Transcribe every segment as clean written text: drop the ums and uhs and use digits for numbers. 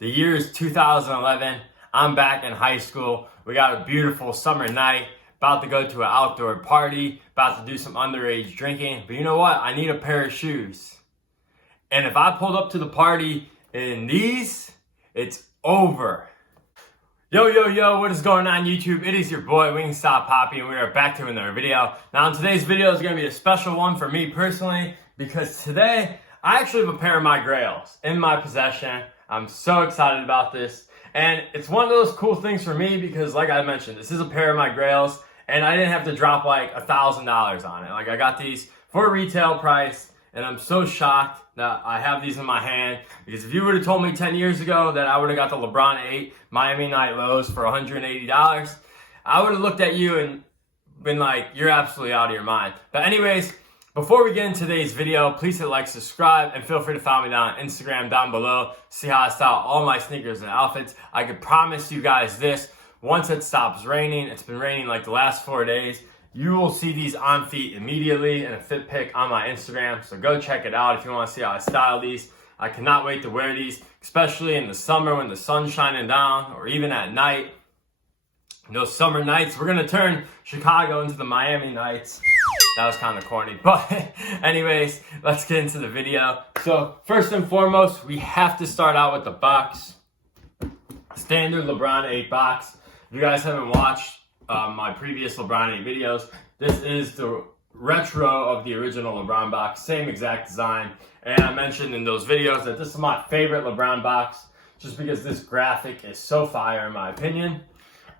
The year is 2011. I'm back in high school. We got a beautiful summer night. About to go to an outdoor party. About to do some underage drinking. But you know what? I need a pair of shoes. And if I pulled up to the party in these, it's over. Yo, what is going on YouTube? It is your boy Wingstop Poppy and we are back to another video. Now in today's video is going to be a special one for me personally because today I actually have a pair of my Grails in my possession. I'm so excited about this. And it's one of those cool things for me because like I mentioned, this is a pair of my Grails and I didn't have to drop like $1,000 on it. Like I got these for retail price and I'm so shocked that I have these in my hand because if you would have told me 10 years ago that I would have got the LeBron 8 Miami Night Lows for $180, I would have looked at you and been like, you're absolutely out of your mind. But anyways, before we get into today's video, please hit like, subscribe, and feel free to follow me down on Instagram down below. See how I style all my sneakers and outfits. I can promise you guys this, once it stops raining, it's been raining like the last 4 days, you will see these on feet immediately in a fit pic on my Instagram. So go check it out if you want to see how I style these. I cannot wait to wear these, especially in the summer when the sun's shining down or even at night. Those summer nights, we're going to turn Chicago into the Miami nights. That was kind of corny, but anyways, let's get into the video. So first and foremost, we have to start out with the box. Standard LeBron 8 box. If you guys haven't watched my previous LeBron 8 videos, this is the retro of the original LeBron box, same exact design. And I mentioned in those videos that this is my favorite LeBron box, just because this graphic is so fire in my opinion.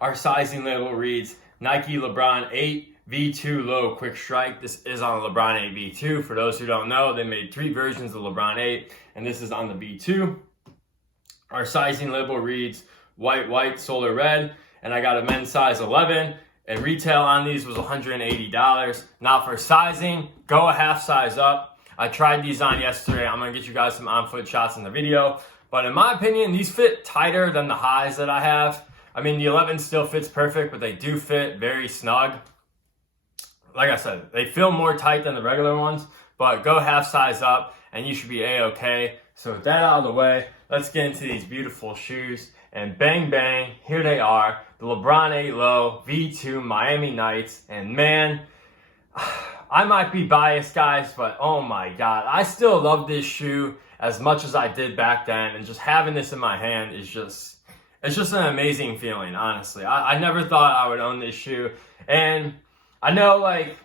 Our sizing label reads Nike LeBron 8 V2 Low Quick Strike. This is on the LeBron 8 V2. For those who don't know, they made 3 versions of LeBron 8, and this is on the V2. Our sizing label reads white, solar red, and I got a men's size 11, and retail on these was $180. Now for sizing, go a half size up. I tried these on yesterday. I'm gonna get you guys some on-foot shots in the video, but in my opinion, these fit tighter than the highs that I have. I mean, the 11 still fits perfect, but they do fit very snug. Like I said, they feel more tight than the regular ones, but go half size up and you should be a-okay. So with that out of the way, let's get into these beautiful shoes. And bang, bang, here they are. The LeBron 8 Low V2 Miami Nights. And man, I might be biased, guys, but oh my God. I still love this shoe as much as I did back then. And just having this in my hand is it's just an amazing feeling, honestly. I never thought I would own this shoe. And I know, like,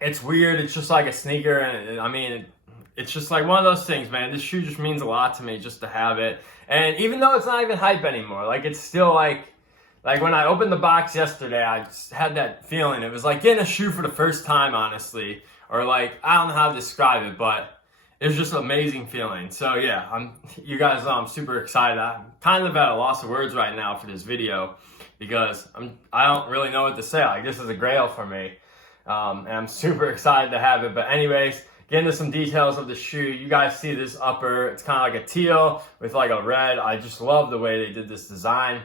it's weird. It's just like a sneaker. And I mean, it's just like one of those things, man. This shoe just means a lot to me just to have it. And even though it's not even hype anymore, like, it's still like when I opened the box yesterday, I just had that feeling. It was like getting a shoe for the first time, honestly. Or like, I don't know how to describe it, but it was just an amazing feeling. So yeah, you guys know I'm super excited. I'm kind of at a loss of words right now for this video because I don't really know what to say. Like, this is a grail for me. And I'm super excited to have it. But anyways, get into some details of the shoe. You guys see this upper. It's kind of like a teal with like a red. I just love the way they did this design.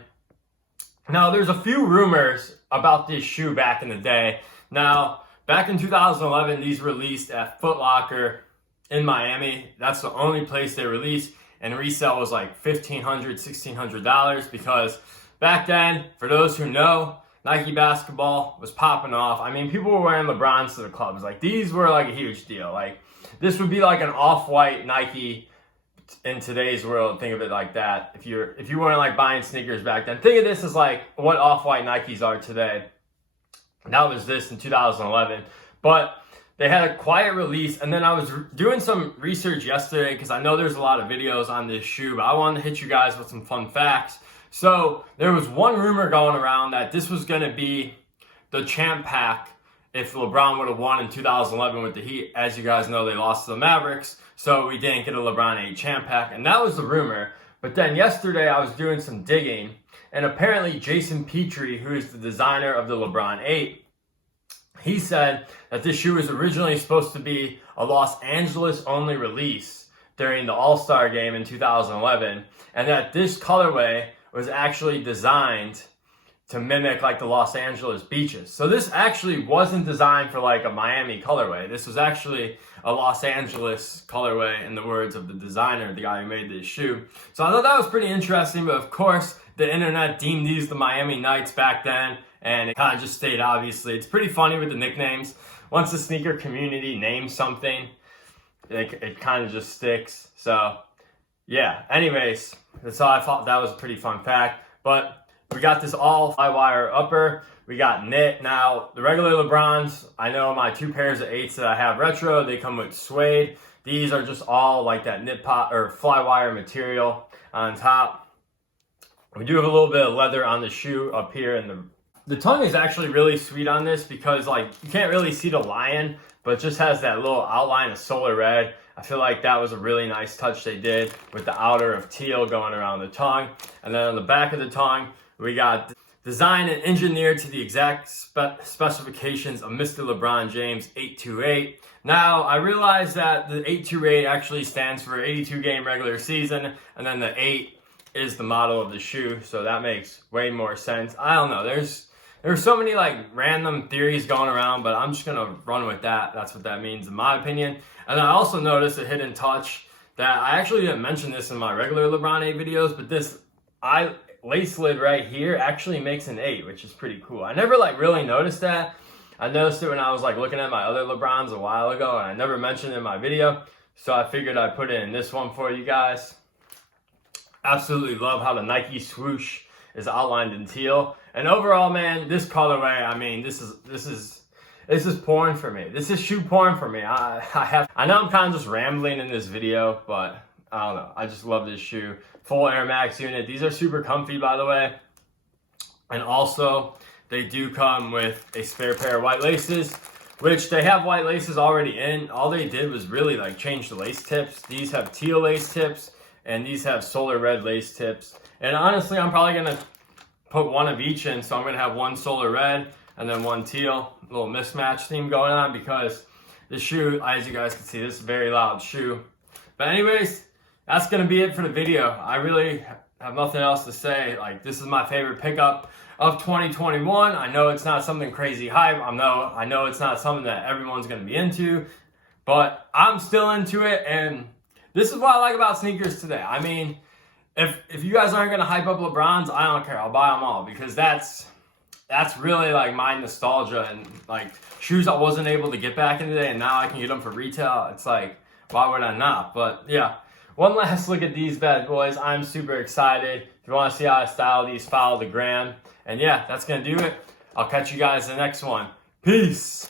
Now, there's a few rumors about this shoe back in the day. Now, back in 2011, these released at Foot Locker in Miami. That's the only place they released, and resale was like $1,500, $1,600 because back then, for those who know, Nike basketball was popping off. I mean, people were wearing LeBrons to the clubs. Like, these were like a huge deal. Like, this would be like an off-white Nike in today's world. Think of it like that. If you weren't like buying sneakers back then, think of this as like what off-white Nikes are today. That was this in 2011. But they had a quiet release, and then I was doing some research yesterday because I know there's a lot of videos on this shoe, but I wanted to hit you guys with some fun facts. So there was one rumor going around that this was going to be the champ pack if LeBron would have won in 2011 with the Heat. As you guys know, they lost to the Mavericks, so we didn't get a LeBron 8 champ pack, and that was the rumor. But then yesterday I was doing some digging, and apparently Jason Petrie, who is the designer of the LeBron 8, he said that this shoe was originally supposed to be a Los Angeles only release during the All-Star game in 2011, and that this colorway was actually designed to mimic like the Los Angeles beaches. So this actually wasn't designed for like a Miami colorway. This was actually a Los Angeles colorway in the words of the designer, the guy who made this shoe. So I thought that was pretty interesting, but of course the internet deemed these the Miami Knights back then, and it kind of just stayed obviously. It's pretty funny with the nicknames. Once the sneaker community names something, it kind of just sticks. So yeah, anyways, that's all. I thought that was a pretty fun fact. But we got this all Flywire upper. We got knit. Now, the regular LeBrons, I know my 2 pairs of 8s that I have retro, they come with suede. These are just all like that knit pot or Flywire material on top. We do have a little bit of leather on the shoe up here, and the tongue is actually really sweet on this because like you can't really see the lion, but it just has that little outline of solar red. I feel like that was a really nice touch they did with the outer of teal going around the tongue. And then on the back of the tongue, we got designed and engineered to the exact specifications of Mr. LeBron James 828. Now, I realize that the 828 actually stands for 82 game regular season, and then the 8 is the model of the shoe, so that makes way more sense. I don't know, there's so many like random theories going around, but I'm just gonna run with that. That's what that means in my opinion. And I also noticed a hidden touch that I actually didn't mention this in my regular LeBron 8 videos, but this lace lid right here actually makes an 8, which is pretty cool. I never like really noticed that. I noticed it when I was like looking at my other LeBrons a while ago, and I never mentioned it in my video, so I figured I'd put it in this one for you guys. Absolutely love how the Nike swoosh is outlined in teal. And overall, man, this colorway, I mean, this is porn for me. This is shoe porn for me. I know I'm kind of just rambling in this video, but I don't know. I just love this shoe. Full Air Max unit. These are super comfy, by the way. And also, they do come with a spare pair of white laces, which they have white laces already in. All they did was really like change the lace tips. These have teal lace tips, and these have solar red lace tips. And honestly, I'm probably gonna put one of each in. So I'm gonna have one solar red and then one teal. A little mismatch theme going on because the shoe, as you guys can see, this is a very loud shoe. But anyways, that's gonna be it for the video. I really have nothing else to say. Like, this is my favorite pickup of 2021. I know it's not something crazy hype. I know it's not something that everyone's gonna be into, but I'm still into it, and this is what I like about sneakers today. I mean, if you guys aren't gonna hype up LeBrons, I don't care. I'll buy them all because that's really like my nostalgia, and like shoes I wasn't able to get back in the day, and now I can get them for retail. It's like, why would I not? But yeah, one last look at these bad boys. I'm super excited. If you want to see how I style these, follow the gram. And yeah, that's gonna do it. I'll catch you guys in the next one. Peace.